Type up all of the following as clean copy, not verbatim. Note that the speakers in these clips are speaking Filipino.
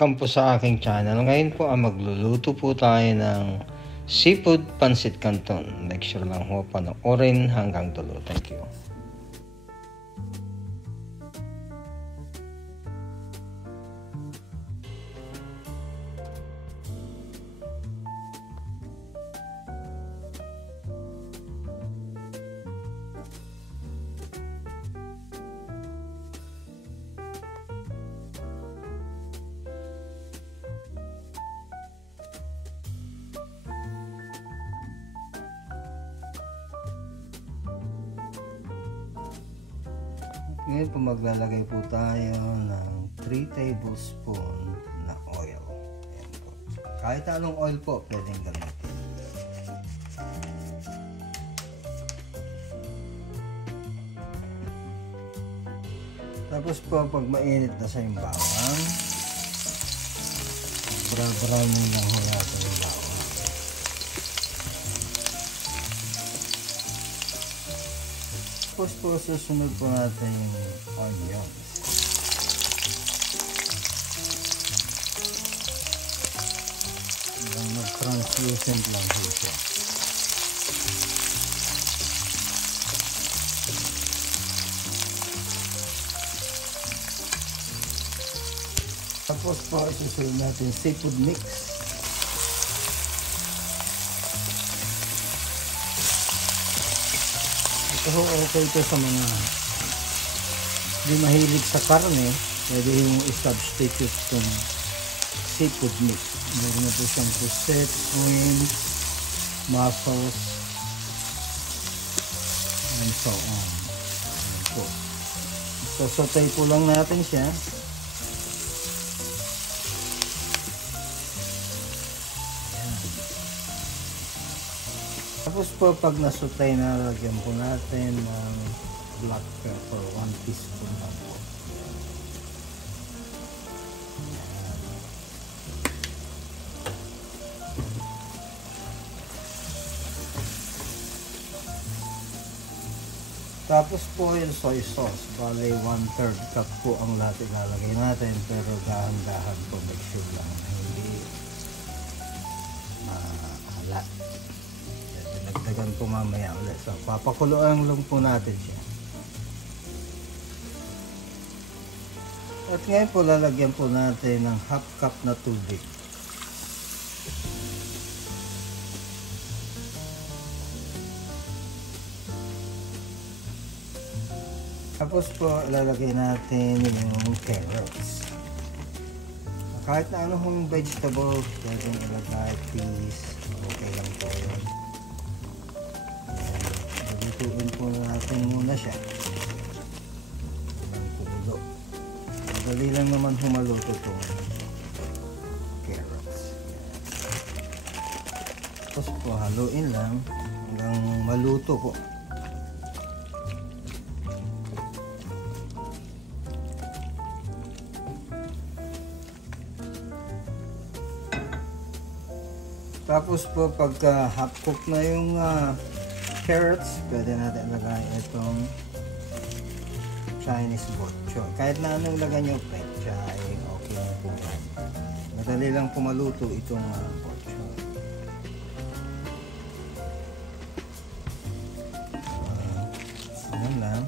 Welcome po sa aking channel. Ngayon po magluluto po tayo ng seafood pancit canton. Lecture lang ho, panoorin hanggang dulo. Thank you. Ngayon po maglalagay po tayo ng 3 tablespoon na oil. Ayan po. Kahit anong oil po pwedeng gamitin. Tapos po pag mainit na sa yung bawang, brown lang ho natin yung bawang. Tapos po susunod po natin yung onions. Hanggang mag-translucent lang po siya. Tapos po susunod natin seafood mix. Ito okay ito sa mga hindi mahilig sa karne, pwede yung i-substitute itong seafood mix. Meron na po siyang puset, shrimp, mussels, and so on. Ayan po. So sautay po lang natin siya. Tapos po pag nasutay na, lagyan po natin ng black pepper, 1 teaspoon lang po. Tapos po yung soy sauce, bali 1/3 cup po ang lahat ilalagay natin, pero dahan-dahan po, make sure lang na hindi mahalat. Dagdagan po mamaya ulit. So, papakuluan lang po natin siya. At ngayon po, lalagyan po natin ng half cup na tubig. Tapos po, lalagay natin yung carrots. Kahit na anong vegetable, pwedeng ilagay, peas, okay lang po yun. Lutuin po natin muna siya. Walang pulo. Madali lang naman humaluto ito. Carrots. Tapos po haluin lang hanggang maluto po. Tapos po pagka half cook na yung carrots, pwede natin ilagay itong Chinese bok choy. Kahit na anong lagay nyo, pechay, okay na po yan. Madali lang pumaluto itong bok choy. Ayan lang.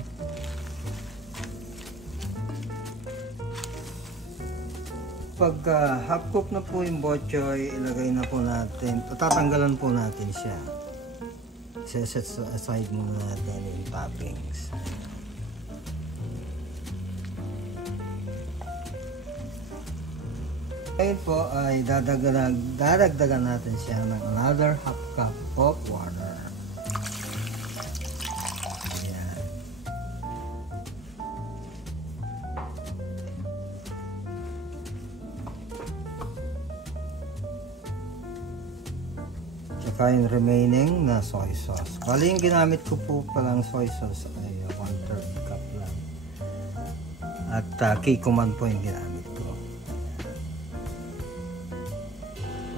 Pag half cook na po yung bok choy, ilagay na po natin, tatanggalan po natin siya. Set aside muna natin yung toppings. Ngayon po ay dadagdagan natin siya ng another half cup of water. Ayan. Tsaka yung remaining na soy sauce. Bali yung ginamit ko po palang soy sauce ay 1/3 cup lang. At Kikkoman po yung ginamit ko.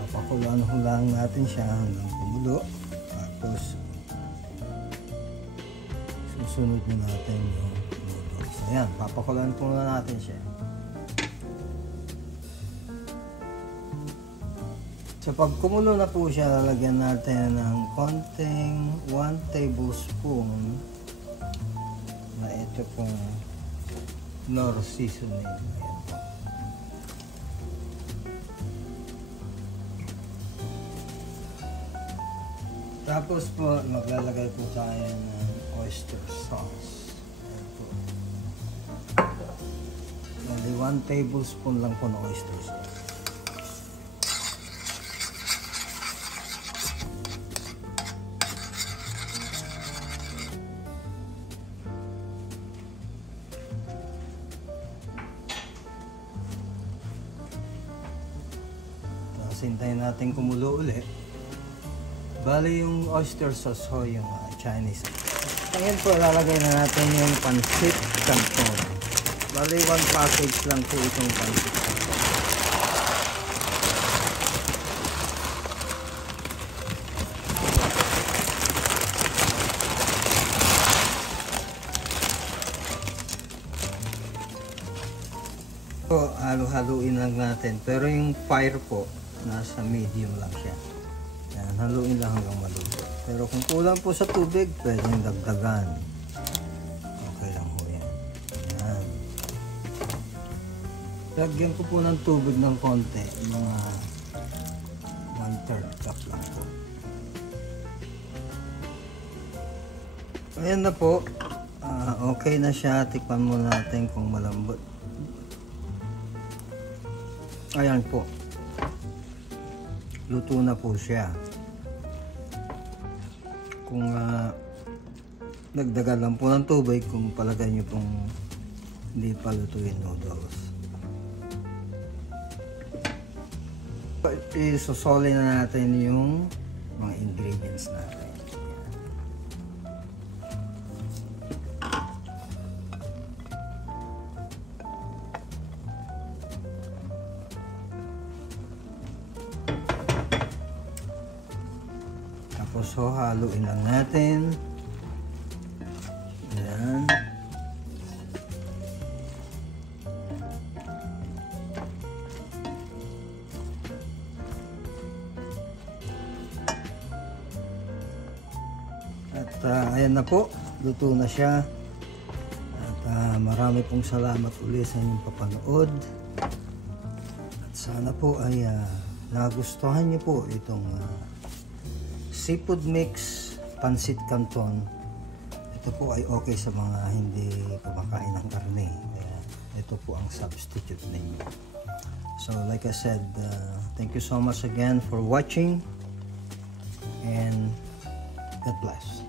Papakuluan lang natin siya hanggang kumulo. Tapos susunod na natin yung noodles. Ayan, papakuluan po na natin siya. So pag kumulo na po siya, lalagyan natin ng konting 1 tablespoon na ito pong Knorr seasoning. Ayan po. Tapos po, maglalagay po tayo ng oyster sauce. Ayan po. Bali 1 tablespoon lang po ng oyster sauce. Hintayin natin kumulo ulit. Bali yung oyster sauce ho, yung Chinese. Ngayon po, lalagay na natin yung pancit canton. Bali 1 package lang po itong pancit canton. Po, halo-haluin lang natin. Pero yung fire po, nasa medium lang siya. Yan, haluin lang hanggang maluto. Pero kung kulang po sa tubig, pwedeng dagdagan. Okay lang po yan. Yan. Lagyan ko po ng tubig ng konti. Mga 1/3 cup lang po. Ayan na po. Okay na siya. Tikman muna natin kung malambot. Ayan po. Luto na po siya. Kung nagdagan lang po ng tubig, kung palagay nyo pong hindi pa lutuin noodles. Isosoli na natin yung mga ingredients natin. So, haluin lang natin. Ayan. At ayan na po. Luto na siya. At marami pong salamat ulit sa inyong papanood. At sana po ay nagustuhan niyo po itong seafood mix pancit canton. Ito po ay okay sa mga hindi kumakain ng karne. Kaya ito po ang substitute ninyo. So like I said, thank you so much again for watching and God bless.